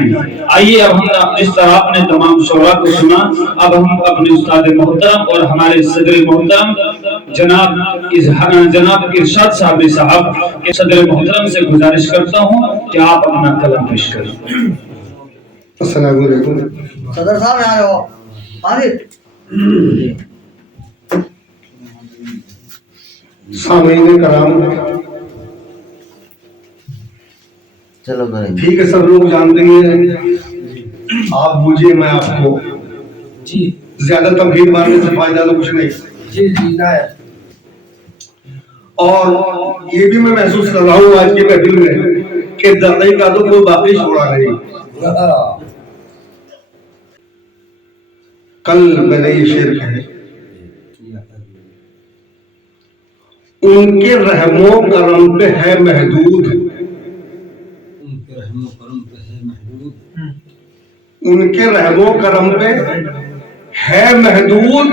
जाएं। आइए अब हम इस तरह आपने तमाम शोरा को सुना, अब हम अपने उस्ताद मोहतरम और हमारे सदर मोहतरम जनाब इरशाद साहब के सदर मोहतरम से गुजारिश करता हूँ कि आप अपना कलम पेश करें। अस्सलाम वालेकुम। सदर साहब यहाँ हो। सामईन कराम, चलो करें। ठीक है, सब लोग जानते ही हैं, आप मुझे मैं आपको जी ज्यादा तमहीद मारने से फायदा तो कुछ नहीं। जी जी ना है। और ये भी मैं महसूस कर रहा हूँ आज के महफिल में कि दर्द का तो कोई बाकी छोड़ा नहीं। कल मैंने ये शेर कहे, उनके रहमो करम पे है महदूद, उनके रहमो करम पे है महदूद,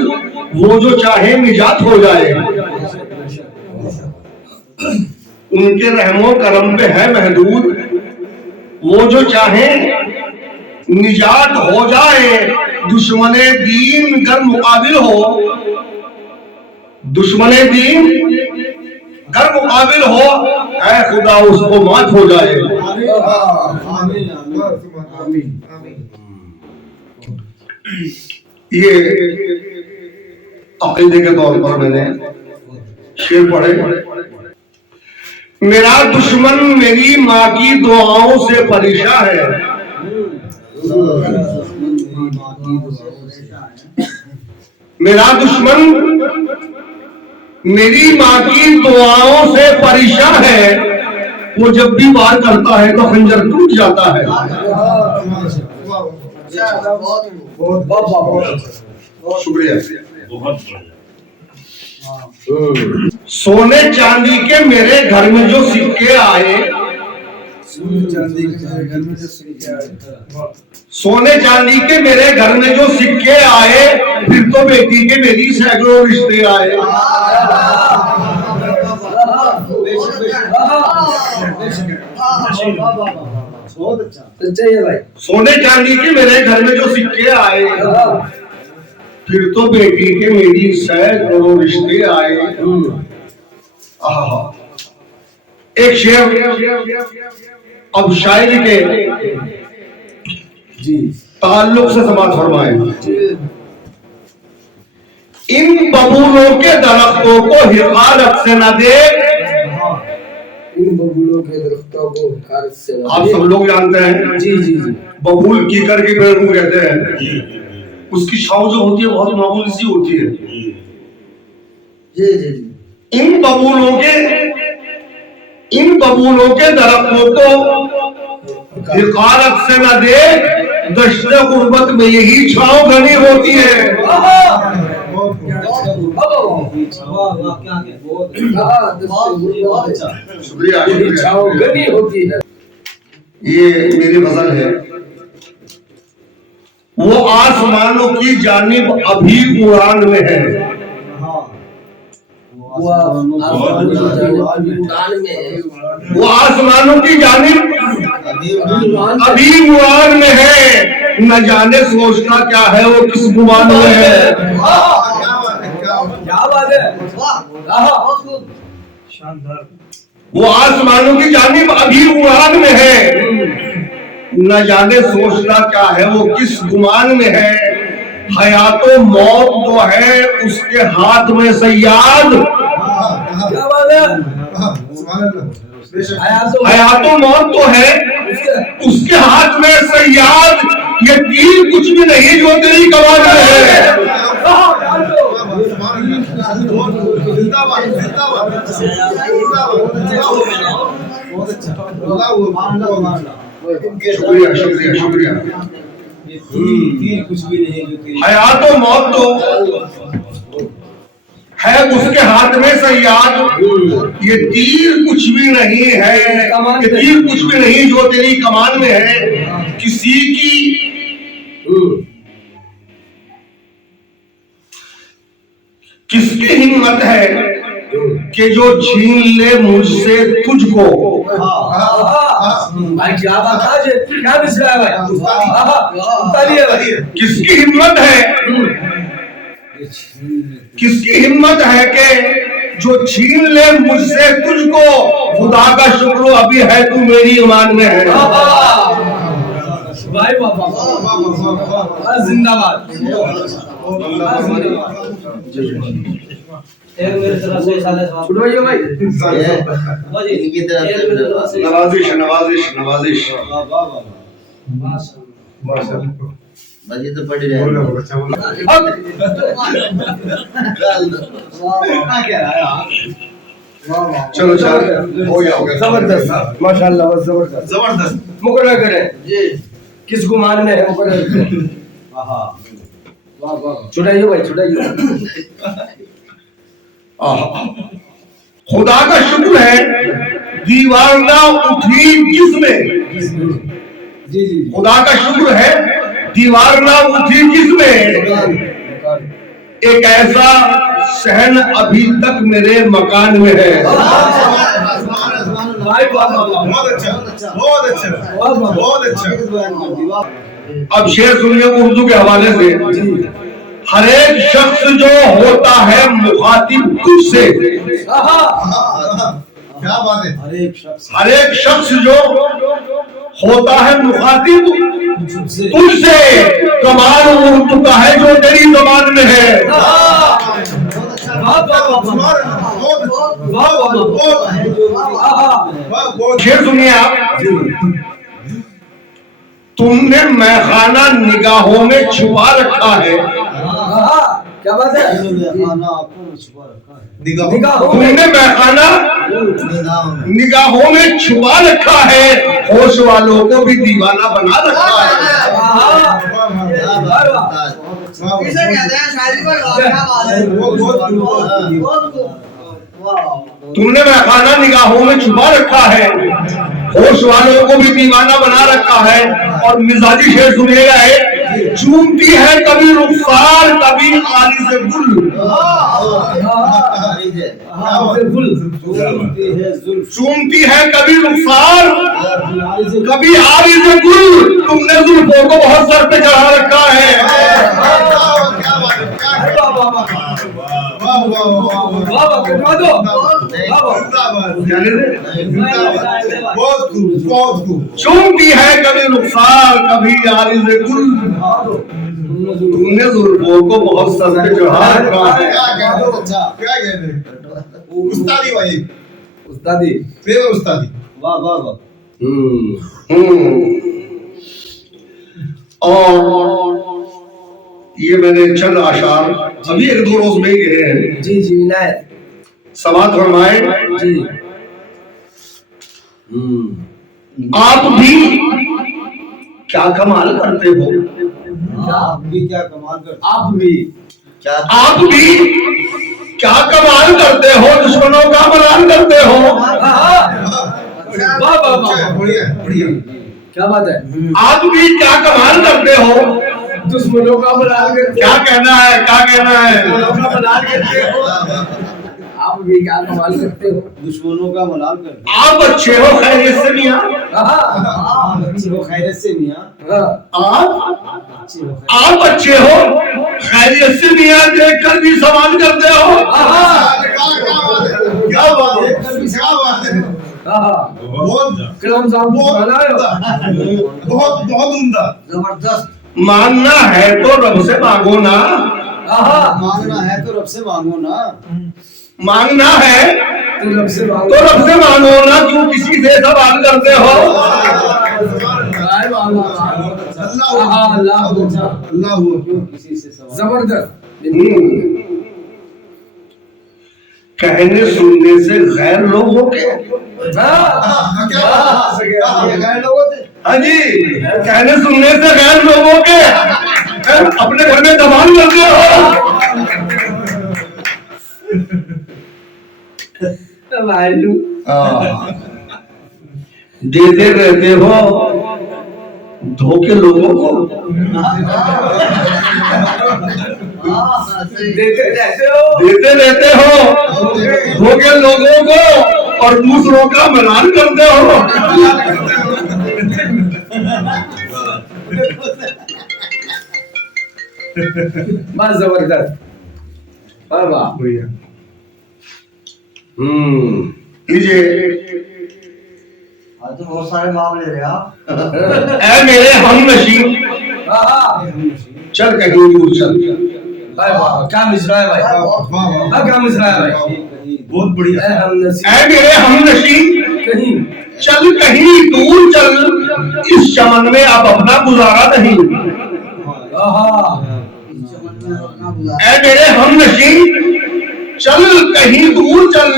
वो जो चाहे निजात हो जाए। उनके रहमो करम पे है महदूद, वो जो चाहे निजात हो जाए। दुश्मने दीन गर मुकाबिल हो, दुश्मने दीन गर मुकाबिल हो, ऐ खुदा उसको मात हो जाए। ये अकीदे के तौर पर मैंने शेर पढ़े। मेरा दुश्मन मेरी माँ की दुआओं से परेशान है, मेरा दुश्मन मेरी माँ की दुआओं से परेशान है, वो जब भी वार करता है तो खंजर टूट जाता है। शुक्रिया। सोने चांदी के मेरे घर में जो सिक्के आए, सोने चांदी के मेरे घर में जो सिक्के आए, फिर तो बेटी के मेरी सैकड़ों रिश्ते आए। सोने चांदी के मेरे घर में जो सिक्के आए, फिर तो बेटी के मेरी सैकड़ों रिश्ते आए। एक शेर अब शायरी के ताल्लुक से समाज फरमाए। इन बबूलों के दरख्तों को हिफाजत से न देख, इन बबूलों के दरख्तों को हिफाजत से न देख। आप सब लोग जानते हैं जी जी जी, बबूल कीकर के पेड़ को कहते हैं। उसकी छांव जो होती है बहुत मामूली सी होती है। जी जी जी। इन बबूलों के दरख्तों को हिफाजत से न देख, दश्ते गुर्बत में यही छांव घनी होती है। शुक्रिया, घनी होती है। ये मेरी गजल है। वो आसमानों की जानिब अभी उड़ान में है, वो आसमानों की जानिब अभी उड़ान में है, न जाने सोचता क्या है वो किस गुमान में है। क्या बात है, वो आसमानों की जानिब अभी उड़ान में है, न जाने सोचता क्या है वो किस गुमान में है। हयातो मौत तो है उसके हाथ में सयाद, क्या बात है, हयातो मौत तो है उसके हाथ में सयाद। ये तीर कुछ भी नहीं जो तेरी कमान में है। शुक्रिया शुक्रिया शुक्रिया। हयात और मौत तो है उसके हाथ में सयाद, ये तीर कुछ भी नहीं है, ये तीर कुछ भी नहीं जो तेरी कमान में है। किसी की किसकी हिम्मत है कि जो छीन ले मुझसे तुझको, भाई क्या बात आज क्या मिसरा है भाई उस्तादी है भाई किसकी हिम्मत है, किसकी हिम्मत है कि जो छीन ले मुझसे तुझको, खुदा का शुक्र अभी है तू मेरी ईमान में है। भाई बाबा जिंदाबाद छुड़वाइए भाई इनकी तरफ से नवाजिश नवाजिश नवाजिश बजी तो पड़ी रहे चलो चलो हो गया जबरदस्त माशाल्लाह बस जबरदस्त जबरदस्त मुकर्रर करें जी किस गुमान में है मुकर्रर करें वाह वाह छुड़ाइए भाई छुड़ाइए खुदा का शुक्र है दीवार ना उठी जिसमें, जी जी खुदा का शुक्र है दीवार ना उठी जिसमें, एक ऐसा सहन अभी तक मेरे मकान में है। भाई वाह वाह बहुत अच्छा बहुत अच्छा बहुत अच्छा। अच्छा अब शेर सुनिए उर्दू के हवाले से। हर एक शख्स जो होता है मुखातिब तुझसे, क्या बात है। हर एक शख्स जो होता है मुखातिब तुझसे, कमाल उर्दू का है जो तेरी जबान में है। शेर सुनिए आप। तुमने मैखाना निगाहों में छुपा रखा है, क्या बात है तुमने मैखाना निगाहों में छुपा रखा है, होश वालों को भी दीवाना बना रखा है। इसे कहते हैं शायरी पर क्या बात है तुमने मैखाना निगाहों में छुपा रखा है, होश वालों को भी दीवाना बना रखा है। और मिजाजी शेर सुनिएगा है, चूमती है कभी रुखसार कभी आली से गुल, चूमती है कभी रुखसार कभी आली से गुल, तुमने जुल्फों को बहुत सर पे चढ़ा रखा है। चूमती है कभी रुखसार कभी आली से गुल, तुमने जुल्फों को बहुत सर पे चढ़ा रखा है। क्या कहते उस्तादी भाई, उस्तादी फेवर उस्तादी। वाह वाह वाह और ये मैंने चंद आशार अभी एक दो रोज में ही गए हैं। जी जी विनायक समात फरमाए। जी आप भी क्या कमाल करते हो, आप भी क्या कमाल कर, आप भी क्या आप भी क्या कमाल करते हो, दुश्मनों का मलाल करते हो। वाह वाह वाह बढ़िया बढ़िया। क्या बात है आप भी क्या कमाल करते हो, दुश्मनों का बलाल करते क्या कहना है क्या कहना है। दुश्मनों का बलाल करते हो आप भी क्या कमाल करते हो दुश्मनों का मलाल कर, आप अच्छे हो खैरियत से मियां, अच्छी हो खैरियत से मियां, आप अच्छे हो खैरियत से मियां, देख कर भी सवाल करते हो। क्या बात है क्या बात है। बहुत कलम साहब बहुत बहुत उम्दा। जबरदस्त मांगना है तो रब से मांगो ना, मांगना है तो रब से मांगो ना, मांगना है तो रब से मांगो तो रब से मांगो ना, क्यों किसी से सवाल करते हो। अल्लाह क्यों किसी से सवाल। जबरदस्त कहने सुनने से गैर लोगों के, गैर लोगों से, हाँ जी, कहने सुनने से गैर लोगों के अपने घर में दबान करते हो। देते रहते हो धोखे लोगों को, देते रहते हो देते रहते हो धोखे लोगों को, और दूसरों का मलाल करते हो। बस जबरदस्त। वाह वाह। बढ़िया। आज तो बहुत सारे मामले रहे आप। ऐ मेरे हमनशीं चल कहीं दूर चल। भाई वाह, क्या मिश्रा है भाई, क्या मिश्रा है भाई, बहुत बढ़िया। ऐ मेरे हमनशीं कहीं चल कहीं दूर चल, इस चमन में अब अपना गुजारा नहीं। ऐ मेरे हमनशीं चल कहीं दूर चल,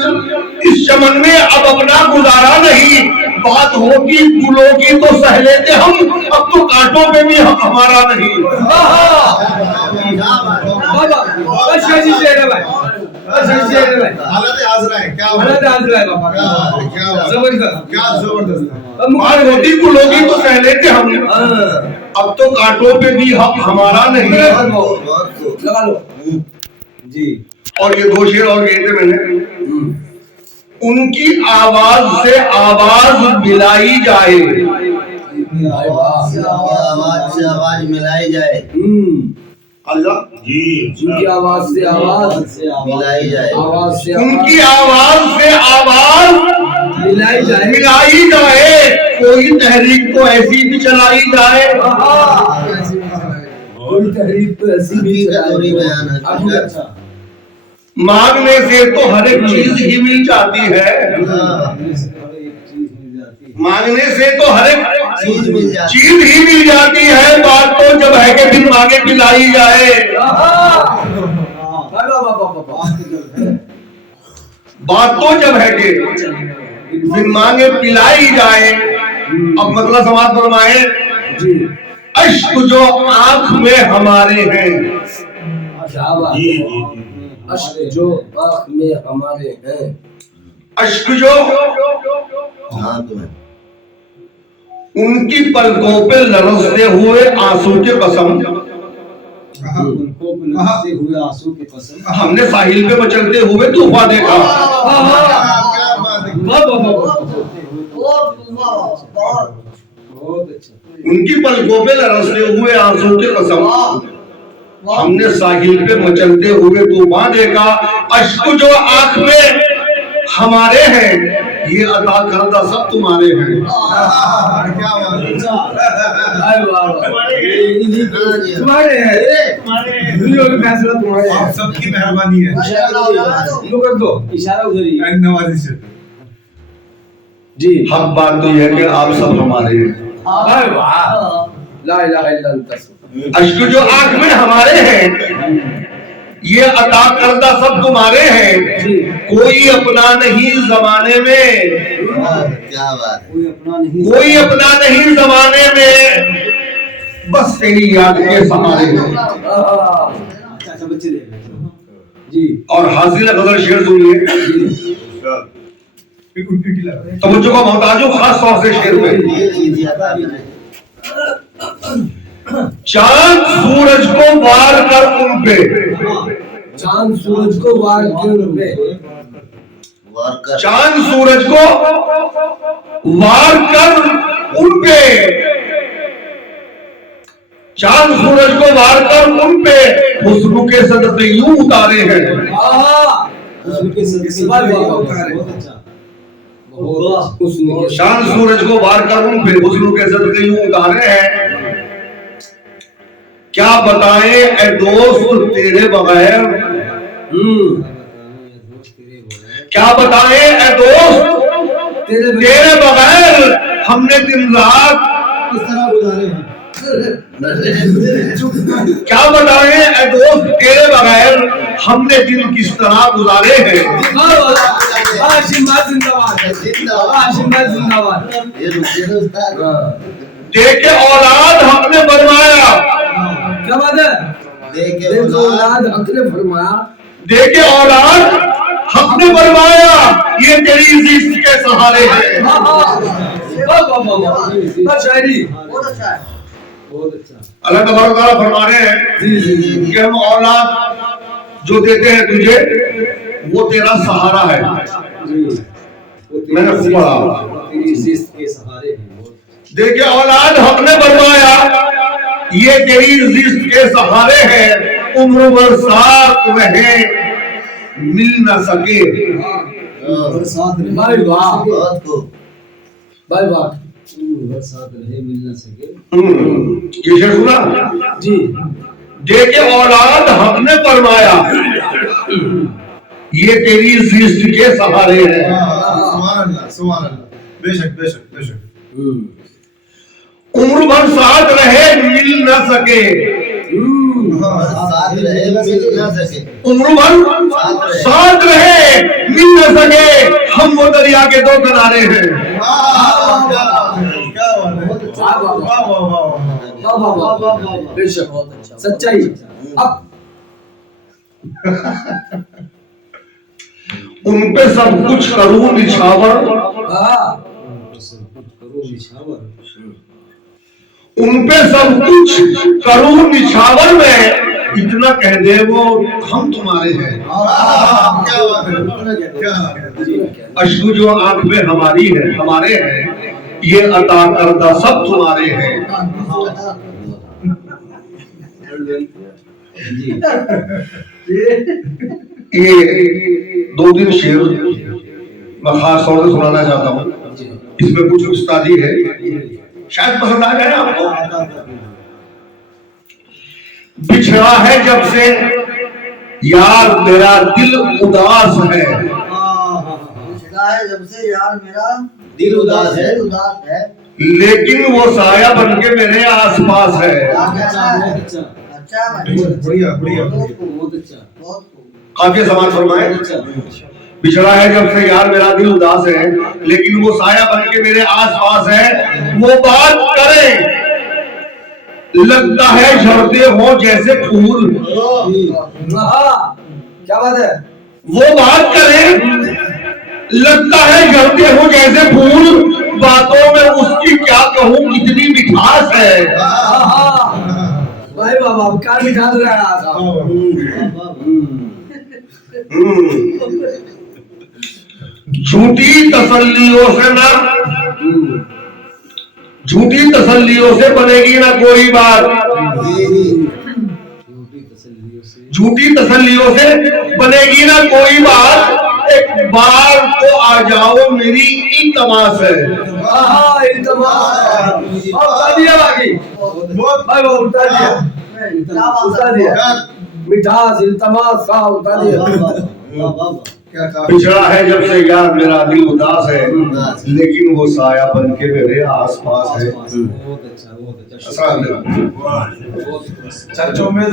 इस चमन में अब अपना गुजारा नहीं। बात होगी गुलों की तो सह लेते हम, अब तो कांटों पे भी हमारा नहीं। हालत आजरा है, क्या बात है, क्या जबरदस्त। बात होती गुलों की तो सह लेते हम, अब तो कांटों पे भी हमारा नहीं। लगा लो जी। और ये 2 शेर और गए थे मैंने। उनकी आवाज से आवाज मिलाई जाए, आवाज से आवाज मिलाई जाए। अल्लाह जी उनकी आवाज से आवाज मिलाई जाए। आवाज से उनकी आवाज से आवाज मिलाई जाए। मिलाई जाए, कोई तहरीक तो ऐसी भी चलाई जाए। कोई तहरीक तो ऐसी भी जरूरी बयान है। अभी अच्छा मांगने से तो हर एक चीज ही मिल जाती है, मांगने से तो हर एक चीज मिल जाती चीज ही मिल जाती है। बात तो जब है कि फिर मांगे पिलाई जाए, बात तो जब है कि फिर मांगे पिलाई जाए। अब मतलब समाज फरमाए, अश्क जो आंख में हमारे हैं, जी जी अश्क जो आँख में हमारे हैं, अश्क जो हाँ तुम्हें उनकी पलकों पे लरसते हुए आंसू के कसम, हुए आंसू के पसंद हमने साहिल पे मचलते हुए तूफान देखा। क्या बात है। बहुत अच्छा। उनकी पलकों पे लरसते हुए आंसू के कसम, हमने साहिल पे मचलते हुए तूफान देखा। अश्क जो आंख में हमारे हैं, ये अता करदा सब तुम्हारे हैं। क्या बात है। तुम्हारे हैं, फैसला तुम्हारे आप सबकी मेहरबानी है। कर दो इशारा उधर ही नवाजी से जी। हक बात तो यह है कि आप सब हमारे हैं। अरे वाह, ला इलाहा इल्लल्लाह। अश्क जो आंख में हमारे हैं, ये अता करदा सब तुम्हारे हैं। कोई अपना नहीं जमाने में, क्या बात है। कोई अपना नहीं जमाने में, बस तेरी याद के सहारे हैं। जी। और हासिल गजल शेर सुनिए, तो मुझको मोहताजों खास तौर से शेर पे। चांद सूरज को वार कर उन पे, चांद सूरज को वार कर उन पे, चांद सूरज को वार कर उन पे, चांद सूरज को वार कर उन पे, हुस्न के सदके यूं उतारे हैं। चांद सूरज को वार कर उन पे, हुस्न के सदके यूं उतारे हैं। क्या बताएं ए दोस्त तेरे बगैर, क्या बताएं ए दोस्त तेरे बगैर, हमने दिन रात किस तरह गुजारे हैं। क्या बताएं ए दोस्त तेरे बगैर, हमने दिन किस तरह गुजारे हैं। आशीर्वाद जिंदाबाद, आशीर्वाद जिंदाबाद। देखे औलाद हमने बनवाया, क्या बात है। देखे औलाद हमने फरमाया, देखे औलाद हमने बनवाया, ये तेरी इज्जत के सहारे हैं। शायरी बहुत अच्छा है। बहुत अच्छा। अल्लाह तबारक व तआला फरमा रहे हैं कि हम औलाद जो देते हैं तुझे, वो तेरा सहारा है। मैंने खूब पढ़ा। तेरी शिस्त के सहारे हैं वो। देखिए औलाद हक ने फरमाया ये तेरी रिज़्क़ के सहारे है, उम्र भर साथ रहे मिल न सके। साथ रहे भाई वाह भाई वाह साथ रहे मिल न सके। ये शेर सुना जी देखिए औलाद हक ने फरमाया ये तेरी रिज़्क़ के सहारे है, सुभान अल्लाह बेशक बेशक बेशक उम्र भर साथ रहे मिल न सके। साथ रहे मिल ना सके। उम्र भर साथ रहे मिल न सके, हम वो दरिया के दो किनारे हैं। क्या बात है, वाह वाह वाह वाह वाह। बेशक बहुत अच्छा सच्चाई। अब उन पे सब कुछ करूं निछावर, उन पे सब कुछ करूं निछावर में, इतना कह दे वो हम तुम्हारे हैं। क्या बात है, क्या बात है। अश्कु जो आंख में हमारी है हमारे हैं, ये अता करदा सब तुम्हारे हैं। ये 2 शेर मैं खास तौर से सुनाना चाहता हूँ। इसमें कुछ उस्तादी है, शायद पसंद आ जाए आपको। बिछड़ा है जब से यार मेरा दिल उदास है, बिछड़ा है जब से यार मेरा दिल उदास है। उदास है। लेकिन वो साया बन के मेरे आसपास है। अच्छा बढ़िया बढ़िया। बहुत अच्छा बहुत खूब। काफी समान फरमाए। बिछड़ा है जब से यार मेरा दिल उदास है, लेकिन वो साया बन के मेरे आसपास है। वो बात करे लगता है झड़ते हो जैसे फूल, क्या बात है। वो बात करे लगता है झड़ते हो जैसे फूल, बातों में उसकी क्या कहूँ कितनी मिठास है। भाई बाबा क्या मिठास रहा झूठी तसल्लियों से ना, झूठी तसल्लियों से बनेगी ना कोई बात, झूठी तसल्लियों से बनेगी ना कोई बात। एक बार तो आ जाओ मेरी इल्तमास है। मिठास इल्तमास का उतार दिया। क्या कहा। पिछड़ा है जब से यार मेरा दिल उदास है, लेकिन वो साया बन के मेरे आसपास है। बहुत अच्छा बहुत अच्छा। अस्सलाम वालेकुम। चर्चों में